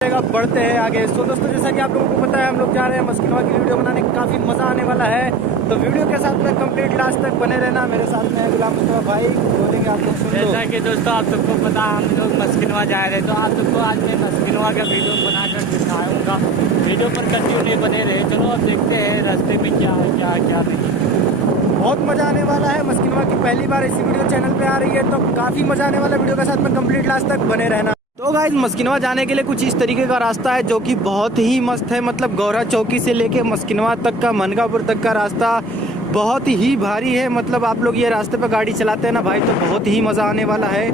बढ़ते हैं आगे। तो दोस्तों जैसा कि आप लोगों को पता है हम लोग जा रहे हैं मस्किनवा की वीडियो बनाने, काफ़ी मज़ा आने वाला है। तो वीडियो के साथ में कंप्लीट लास्ट तक बने रहना। मेरे साथ में है गुलाम मुस्तफा भाई, बोलेंगे आप लोग सुन लो। जैसा कि दोस्तों आप सबको पता हम लोग मस्किनवा जा रहे हैं, तो आप सबको आज मैं मस्किनवा का वीडियो बनाकर दिखाऊंगा। वीडियो पर कंटिन्यू बने रहे। चलो अब देखते हैं रास्ते में क्या है क्या नहीं। बहुत मज़ा आने वाला है। मस्किनवा की पहली बार इसी वीडियो चैनल पे आ रही है, तो काफ़ी मज़ा आने वाला है। वीडियो के साथ में कंप्लीट लास्ट तक बने रहना। तो गाइस मस्किनवा जाने के लिए कुछ इस तरीके का रास्ता है जो कि बहुत ही मस्त है। मतलब गौरा चौकी से लेके मस्किनवा तक का, मनगापुर तक का रास्ता बहुत ही भारी है। मतलब आप लोग ये रास्ते पर गाड़ी चलाते हैं ना भाई, तो बहुत ही मज़ा आने वाला है।